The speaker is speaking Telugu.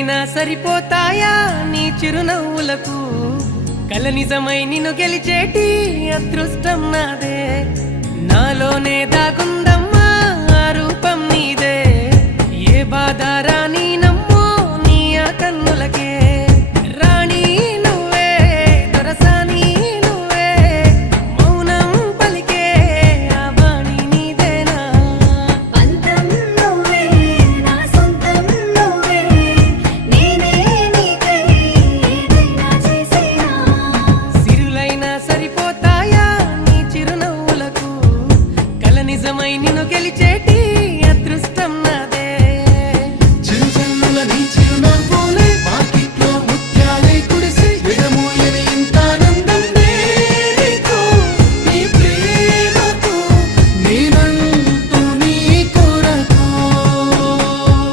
కోట్లైనా సరిపోతాయా నీ చిరునవ్వులకు కల నిజమై నిన్ను గెలిచేటి అదృష్టం నాదే నాలోనే దాగుందమ్మా ఆ రూపం నీదే ఏ బాధ రాని